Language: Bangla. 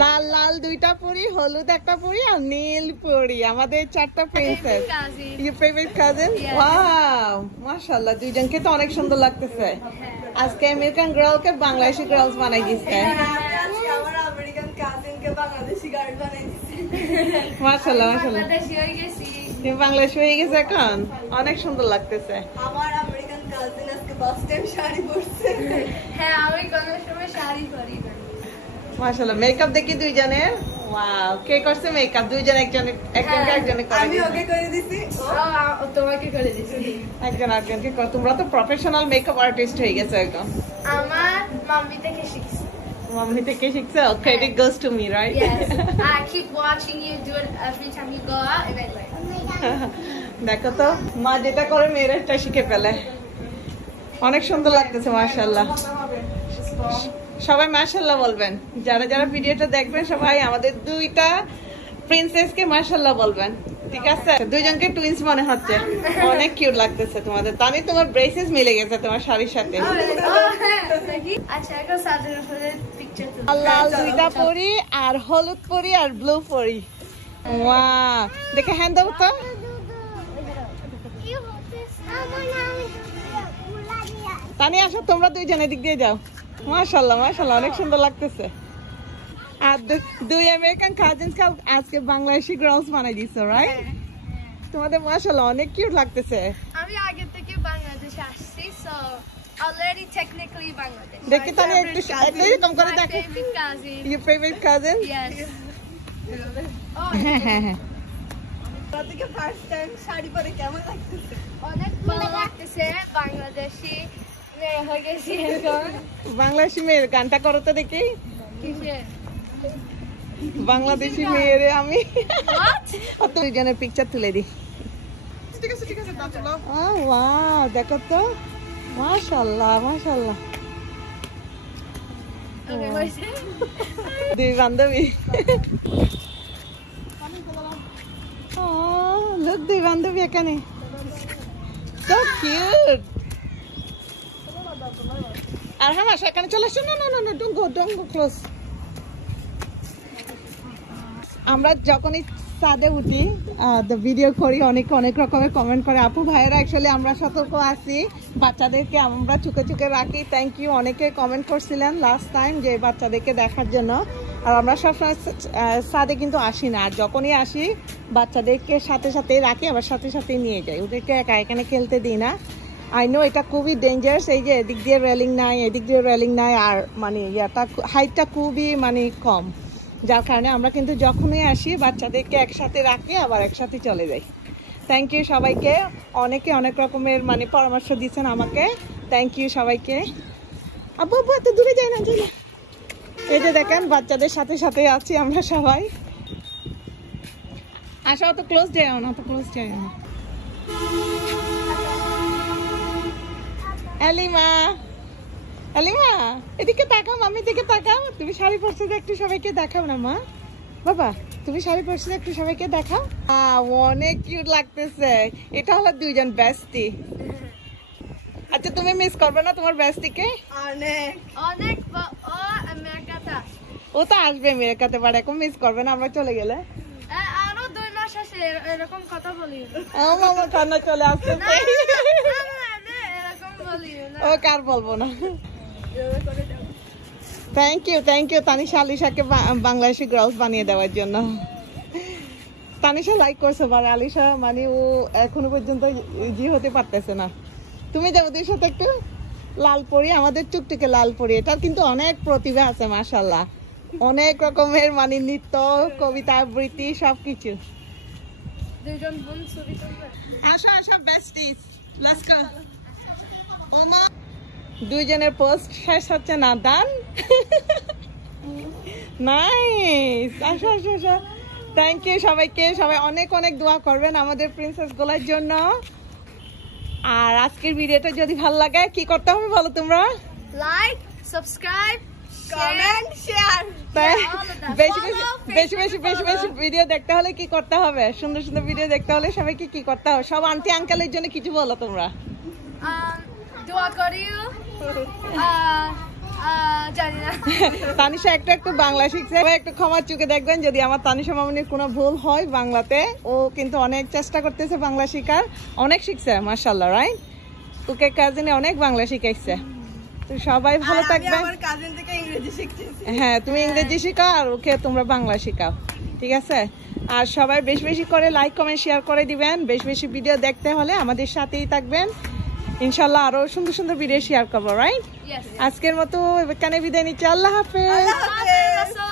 লাল লাল দুইটা পরি, হলুদ একটা পরি আর নীল পরি, আমাদের চারটা princess. Your favourite cousin? Wow, মাশাআল্লাহ, দুইজনকে তো অনেক সুন্দর লাগতেছে। আজকে আমেরিকান গার্লকে বাংলাদেশি গার্লস বানাই দিছে। আমার আমেরিকান কাজিনকে বাংলাদেশি গার্ল বানাই দিছে। মাশাআল্লাহ মাশাআল্লাহ, বাংলাদেশি হয়ে গেছি। তুমি বাংলাদেশি হয়ে গেছে এখন, অনেক সুন্দর লাগতেছে। আমার আমেরিকান কাজিন আজকে ফার্স্ট টাইম শাড়ি পরছে। হ্যাঁ, আমি কোনো সময় শাড়ি পরি না। মাশাআল্লাহ, মেকআপ দেখি দুইজনের। ওয়াও, কে করছে মেকআপ? দুইজন একজনে করে। আমি ওকে করে দিছি, ও তোমাকে করে দিছি। একজন আরেকজনকে করে। তোমরা তো প্রফেশনাল মেকআপ আর্টিস্ট হয়ে গেছো এখন। আমার মাম্মি থেকে শিখছি। মাম্মি থেকে শিখছো? Credit goes to me, right? Yes. I keep watching you do it every time you go out and like. দেখো তো, মা যেটা করে মেয়েরা এটা শিখে ফেলে। অনেক সুন্দর লাগতেছে, মাশাআল্লাহ। সবাই মাশাআল্লাহ বলবেন, যারা যারা ভিডিওটা দেখবেন সবাই আমাদের দুইটা প্রিন্সেসকে মাশাআল্লাহ বলবেন, ঠিক আছে? দুইজনকে টুইন্স মনে হচ্ছে, অনেক কিউট লাগতেছে তোমাদের। তানি, তোমার ব্রেসেস মিলে গেছে তোমার শাড়ির সাথে। আচ্ছা, এখন সাজের উপরে পিকচার তুলি। লাল দুইটা পরি আর হলুদ পরি আর ব্লু পরি। ওয়াও, দেখে হ্যান্ড দাও তো। তানি, আসো তোমরা দুইজন এদিক দিয়ে যাও। মাশাআল্লাহ মাশাআল্লাহ, অনেক সুন্দর লাগতেছে। আর দুই আমেরিকান কাজিনস কে আজকে বাংলাদেশি গার্লস বানাই দিছো, রাইট? তোমাদের মাশাআল্লাহ অনেক কিউট লাগতেছে। আমি আগে থেকে বাংলাদেশে আসছি, সো অলরেডি টেকনিক্যালি বাংলাদেশ। দেখি তানি একটু এরকম করে দেখো। Your favourite cousin? ইয়েস। হ্যাঁ হ্যাঁ হ্যাঁ। আজকে ফার্স্ট টাইম শাড়ি পরে কেমন লাগতেছে? অনেক ভালো লাগতেছে। বাংলাদেশি মেয়ে হয়ে গেছি এখন। বাংলাদেশি মেয়ের গানটা করো তো দেখি। কিসে? বাংলাদেশি মেয়েরে আমি দুইজনের পিকচার তুলে দিই। ঠিক আছে দাও চলো। ওয়াও, দেখো তো, মাশাআল্লাহ মাশাআল্লাহ। ওকে, হইছে? দুই বান্ধবী। লুক, দুই বান্ধবী এখানে। So cute. আর হ্যাঁ, এখানে চলে আসো। না না না না, ডোন্ট গো ক্লোজ। আমরা যখনই ছাদে উঠি, ভিডিও করি, অনেক রকমের কমেন্ট করে আপু ভাইয়েরা। অ্যাকচুয়ালি আমরা সতর্ক আছি, বাচ্চাদেরকে আমরা চুকে চুকে রাখি। থ্যাংক ইউ, অনেকে কমেন্ট করছিলেন লাস্ট টাইম যে বাচ্চাদেরকে দেখার জন্য। আর আমরা সবসময় ছাদে কিন্তু আসি না, আর যখনই আসি বাচ্চাদেরকে সাথে সাথেই রাখি, আবার সাথে সাথেই নিয়ে যাই, ওদেরকে একা এখানে খেলতে দিই না। আই নো এটা খুবই ডেঞ্জারাস, এই যে এদিক দিয়ে রেলিং নাই, এদিক দিয়ে রেলিং নাই, আর মানে হাইটটা খুবই মানে কম, যার কারণে আমরা কিন্তু যখনই আসি বাচ্চাদেরকে একসাথে রাখি, আবার একসাথে চলে যাই। থ্যাংক ইউ সবাইকে, অনেকে অনেক রকমের মানে পরামর্শ দিচ্ছেন আমাকে। থ্যাংক ইউ সবাইকে। আব্বু এত দূরে যাই না, এই যে দেখেন বাচ্চাদের সাথে সাথে আছি আমরা সবাই। আসো, অত ক্লোজ যাও না, আলিমা এদিকে তাকাও, মামির দিকে তাকাও। তুমি শাড়ি পরছো যে, একটু সবাইকে দেখাও না মা। বাবা, তুমি শাড়ি পরছো যে, একটু সবাইকে দেখাও। অনেক কিউট লাগতেছে। এটা হলো দুইজন বেস্টি। আচ্ছা, তুমি মিস করবে না তোমার বেস্টিকে? অনেক ও আমেরিকাতে। ও তো আসবে আমেরিকাতে, বাট এখন মিস করবে না আমরা চলে গেলে। আরো 2 মাস আছে, এরকম কথা বলি। মামা কান্না চলে আসছে। এরকম বলি না। ও কার বলবো না। থ্যাংক ইউ তানিশা আলিশাকে বাংলাদেশি গার্লস বানিয়ে দেওয়ার জন্য। তানিশা লাইক করছে, বাট আলিশা মানে ও এখনো পর্যন্ত জি হতে পারতেছে না। তুমি যাবো ওদের সাথে একটু। লাল পরি, আমাদের টুকটুকে লাল পরি, এটার কিন্তু অনেক প্রতিভা আছে মাশাআল্লাহ, অনেক রকমের মানে নৃত্য, কবিতা আবৃত্তি সবকিছু। দুজন বোন ছবি তুলবে। আসো বেস্টিস, লেটস গো। ওমা, দুইজনের পোস্ট শেষ হচ্ছে না, ডান। নাইস, আসো। থ্যাংক ইউ সবাইকে, সবাই অনেক দোয়া করবেন আমাদের প্রিন্সেস গুলোর জন্য। আর আজকের ভিডিওটা যদি ভালো লাগে কি করতে হবে বলো তোমরা? Like, subscribe, comment, share. বেশি ভিডিও দেখতে হলে কি করতে হবে? সুন্দর ভিডিও দেখতে হলে সবাইকে কি করতে হবে? সব আন্টি আঙ্কেলের জন্য কিছু বলো তোমরা। দোয়া করিও, জানি না। তানিশা একটু একটু বাংলা শিখছে, একটু ক্ষমার চোখে দেখবেন যদি আমার তানিশা মামুনির কোনো ভুল হয় বাংলাতে। ও কিন্তু অনেক চেষ্টা করতেছে বাংলা শেখার, অনেক শিখছে মাশাআল্লাহ, রাইট? ওকে কাজিনে অনেক বাংলা শিখাইছে। তো সবাই ভালো থাকবেন। আমার কাজিন থেকে ইংরেজি শিখতেছি। হ্যাঁ, তুমি ইংরেজি শেখাও আর ওকে তোমরা বাংলা শেখাও, ঠিক আছে? আর সবাই বেশি বেশি করে লাইক কমেন্ট শেয়ার করে দিবেন। বেশি বেশি ভিডিও দেখতে হলে আমাদের সাথেই থাকবেন, ইনশাল্লাহ আরো সুন্দর সুন্দর ভিডিও শেয়ার করবো, রাইট? Yes. আজকের মতো এখানে বিদায় নিচ্ছি, আল্লাহ হাফেজ। আল্লাহ হাফেজ। আসসালামু